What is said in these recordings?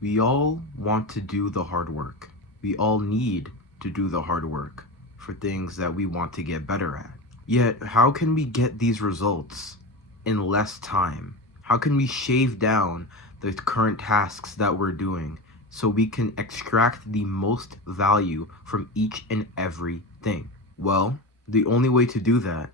We all want to do the hard work. We all need to do the hard work for things that we want to get better at. Yet, how can we get these results in less time? How can we shave down the current tasks that we're doing so we can extract the most value from each and every thing? Well, the only way to do that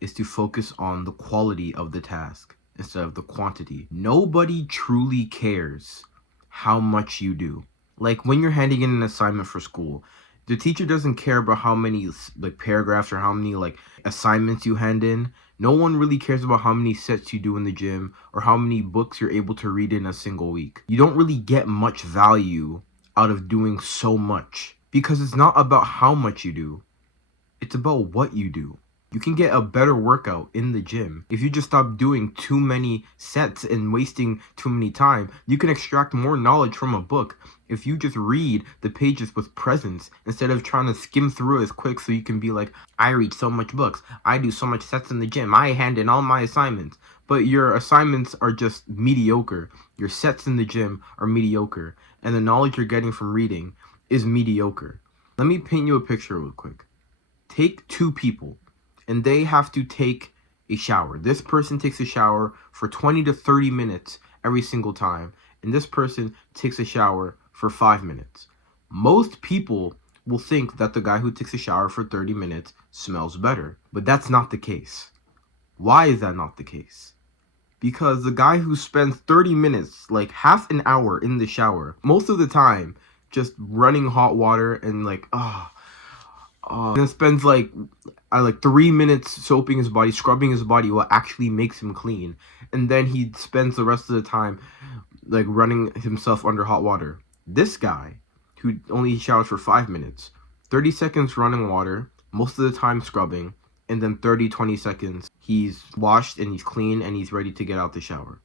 is to focus on the quality of the task instead of the quantity. Nobody truly cares how much you do. Like when you're handing in an assignment for school, the teacher doesn't care about how many like paragraphs or how many like assignments you hand in. No one really cares about how many sets you do in the gym or how many books you're able to read in a single week. You don't really get much value out of doing so much because it's not about how much you do. It's about what you do. You can get a better workout in the gym. If you just stop doing too many sets and wasting too many time, you can extract more knowledge from a book if you just read the pages with presence instead of trying to skim through as quick so you can be like, I read so much books, I do so much sets in the gym, I hand in all my assignments. But your assignments are just mediocre. Your sets in the gym are mediocre. And the knowledge you're getting from reading is mediocre. Let me paint you a picture real quick. Take two people and they have to take a shower. This person takes a shower for 20 to 30 minutes every single time, and this person takes a shower for 5 minutes. Most people will think that the guy who takes a shower for 30 minutes smells better, but that's not the case. Why is that not the case? Because the guy who spends 30 minutes, like half an hour in the shower, most of the time just running hot water and like, and spends like 3 minutes soaping his body, scrubbing his body, what actually makes him clean, and then he spends the rest of the time like running himself under hot water. This guy who only showers for 5 minutes, 30 seconds running water, most of the time scrubbing, and then 20 seconds he's washed and he's clean and he's ready to get out the shower.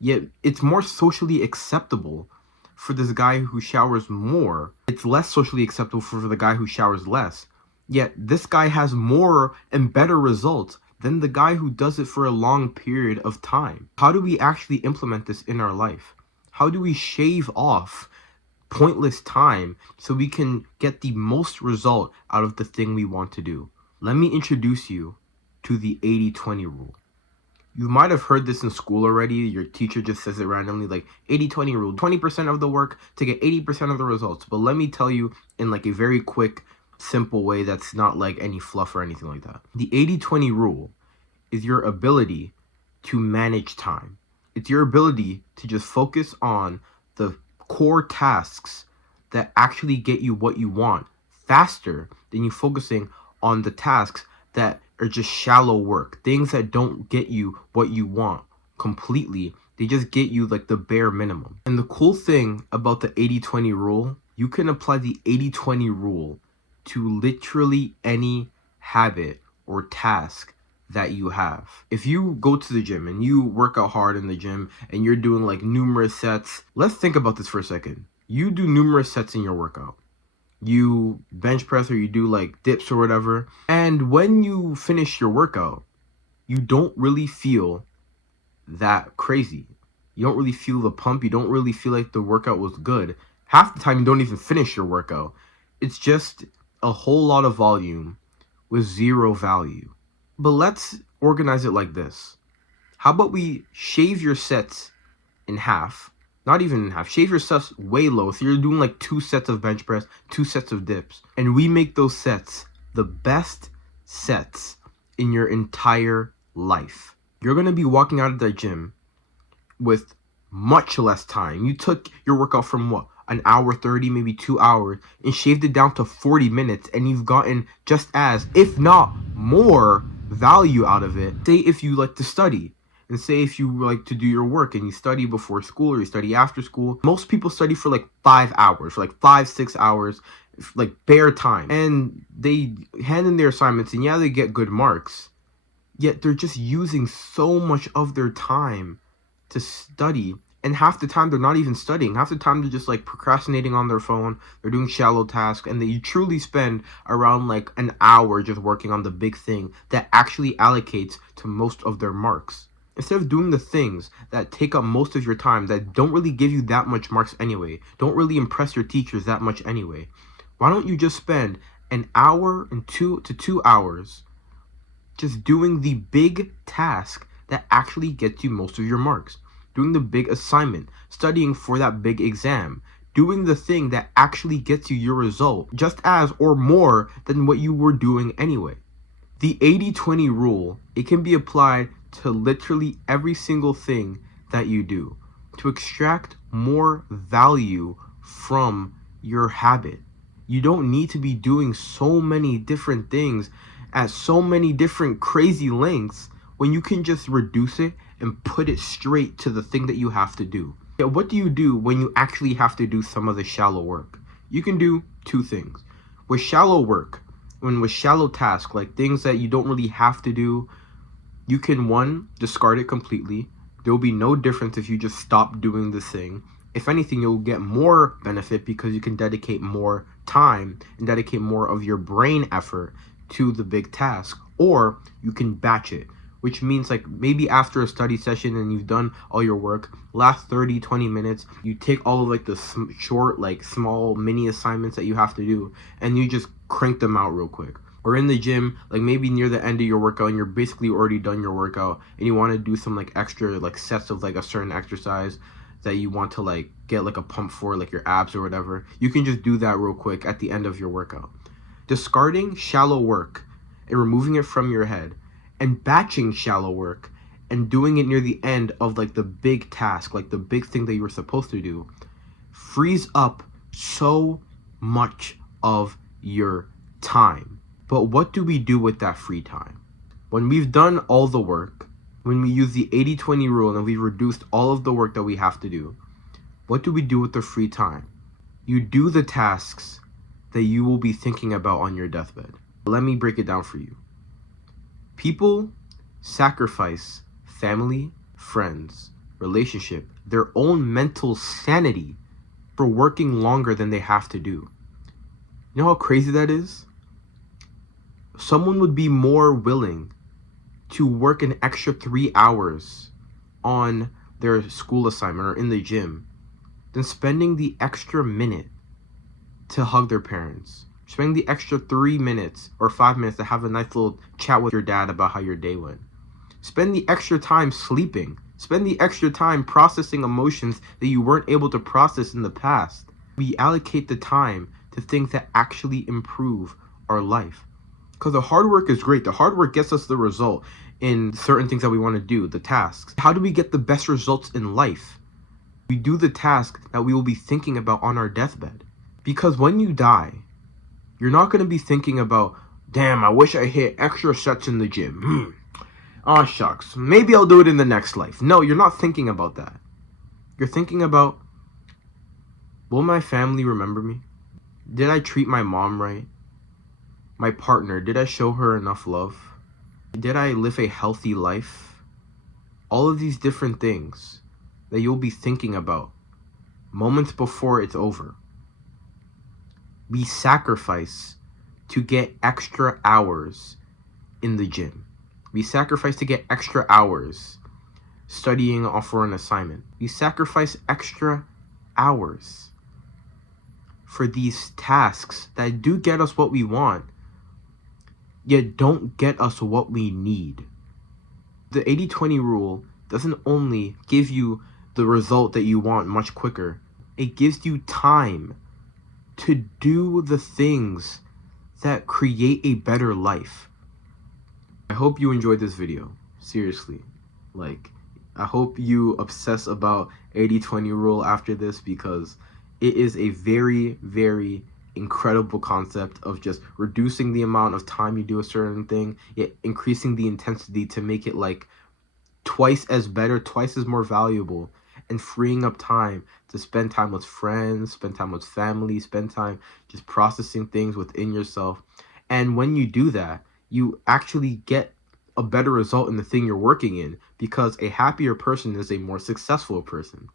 Yet it's more socially acceptable for this guy who showers more. It's less socially acceptable for the guy who showers less. Yet this guy has more and better results than the guy who does it for a long period of time. How do we actually implement this in our life? How do we shave off pointless time so we can get the most result out of the thing we want to do? Let me introduce you to the 80-20 rule. You might have heard this in school already. Your teacher just says it randomly, like 80-20 rule, 20% of the work to get 80% of the results. But let me tell you in like a very quick, simple way that's not like any fluff or anything like that. The 80-20 rule is your ability to manage time. It's your ability to just focus on the core tasks that actually get you what you want faster than you focusing on the tasks that are just shallow work, things that don't get you what you want completely. They just get you like the bare minimum. And the cool thing about the 80-20 rule, you can apply the 80-20 rule to literally any habit or task that you have. If you go to the gym and you work out hard in the gym and you're doing like numerous sets, let's think about this for a second. You do numerous sets in your workout. You bench press or you do like dips or whatever, and when you finish your workout, you don't really feel that crazy. You don't really feel the pump. You don't really feel like the workout was good. Half the time you don't even finish your workout. It's just a whole lot of volume with zero value. But let's organize it like this. How about we shave your sets in half? Not even in half. Shave your sets way low. So you're doing like 2 sets of bench press, 2 sets of dips. And we make those sets the best sets in your entire life. You're going to be walking out of that gym with much less time. You took your workout from what? An hour 30, maybe 2 hours, and shaved it down to 40 minutes. And you've gotten just as, if not more, value out of it. Say if you like to study. And say if you like to do your work and you study before school or you study after school. Most people study for like 5 hours, for like 5-6 hours, like bare time. And they hand in their assignments and yeah, they get good marks. Yet they're just using so much of their time to study. And half the time they're not even studying. Half the time they're just like procrastinating on their phone. They're doing shallow tasks. And they truly spend around like an hour just working on the big thing that actually allocates to most of their marks. Instead of doing the things that take up most of your time, that don't really give you that much marks anyway, don't really impress your teachers that much anyway, why don't you just spend an hour and 2 to 2 hours just doing the big task that actually gets you most of your marks, doing the big assignment, studying for that big exam, doing the thing that actually gets you your result just as or more than what you were doing anyway. The 80-20 rule, it can be applied to literally every single thing that you do to extract more value from your habit. You don't need to be doing so many different things at so many different crazy lengths when you can just reduce it and put it straight to the thing that you have to do. Yeah, what do you do when you actually have to do some of the shallow work? You can do two things. With shallow work, with shallow tasks, like things that you don't really have to do, you can, one, discard it completely. There will be no difference if you just stop doing this thing. If anything, you'll get more benefit because you can dedicate more time and dedicate more of your brain effort to the big task. Or you can batch it, which means like maybe after a study session and you've done all your work, last 30-20 minutes, you take all of like the short, like small mini assignments that you have to do and you just crank them out real quick. Or in the gym, like maybe near the end of your workout and you're basically already done your workout and you want to do some like extra like sets of like a certain exercise that you want to like get like a pump for, like your abs or whatever, you can just do that real quick at the end of your workout. Discarding shallow work and removing it from your head and batching shallow work and doing it near the end of like the big task, like the big thing that you were supposed to do, frees up so much of your time. But what do we do with that free time? When we've done all the work, when we use the 80-20 rule and we've reduced all of the work that we have to do, what do we do with the free time? You do the tasks that you will be thinking about on your deathbed. Let me break it down for you. People sacrifice family, friends, relationship, their own mental sanity for working longer than they have to do. You know how crazy that is? Someone would be more willing to work an extra 3 hours on their school assignment or in the gym than spending the extra minute to hug their parents, spending the extra 3 minutes or 5 minutes to have a nice little chat with your dad about how your day went. Spend the extra time sleeping. Spend the extra time processing emotions that you weren't able to process in the past. We allocate the time to things that actually improve our life. Because the hard work is great. The hard work gets us the result in certain things that we want to do, the tasks. How do we get the best results in life? We do the task that we will be thinking about on our deathbed. Because when you die, you're not going to be thinking about, damn, I wish I hit extra sets in the gym. Oh, shucks. Maybe I'll do it in the next life. No, you're not thinking about that. You're thinking about, will my family remember me? Did I treat my mom right? My partner, did I show her enough love? Did I live a healthy life? All of these different things that you'll be thinking about moments before it's over. We sacrifice to get extra hours in the gym. We sacrifice to get extra hours studying for an assignment. We sacrifice extra hours for these tasks that do get us what we want, yet don't get us what we need. The 80-20 rule doesn't only give you the result that you want much quicker, it gives you time to do the things that create a better life. I hope you enjoyed this video. Seriously. I hope you obsess about 80-20 rule after this, because it is a very, very incredible concept of just reducing the amount of time you do a certain thing, yet increasing the intensity to make it like twice as better, twice as more valuable, and freeing up time to spend time with friends, spend time with family, spend time just processing things within yourself. And when you do that, you actually get a better result in the thing you're working in, because a happier person is a more successful person.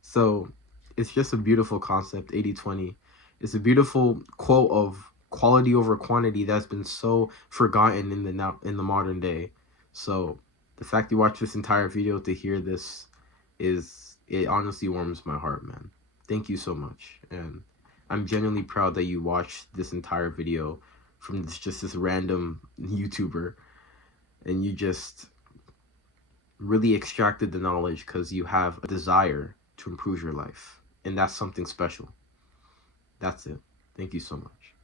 So it's just a beautiful concept, 80-20. It's a beautiful quote of quality over quantity that's been so forgotten in the modern day. So The fact you watched this entire video to hear this it honestly warms my heart, man. Thank you so much. And I'm genuinely proud that you watched this entire video from this random YouTuber, and you just really extracted the knowledge because you have a desire to improve your life. And that's something special. That's it. Thank you so much.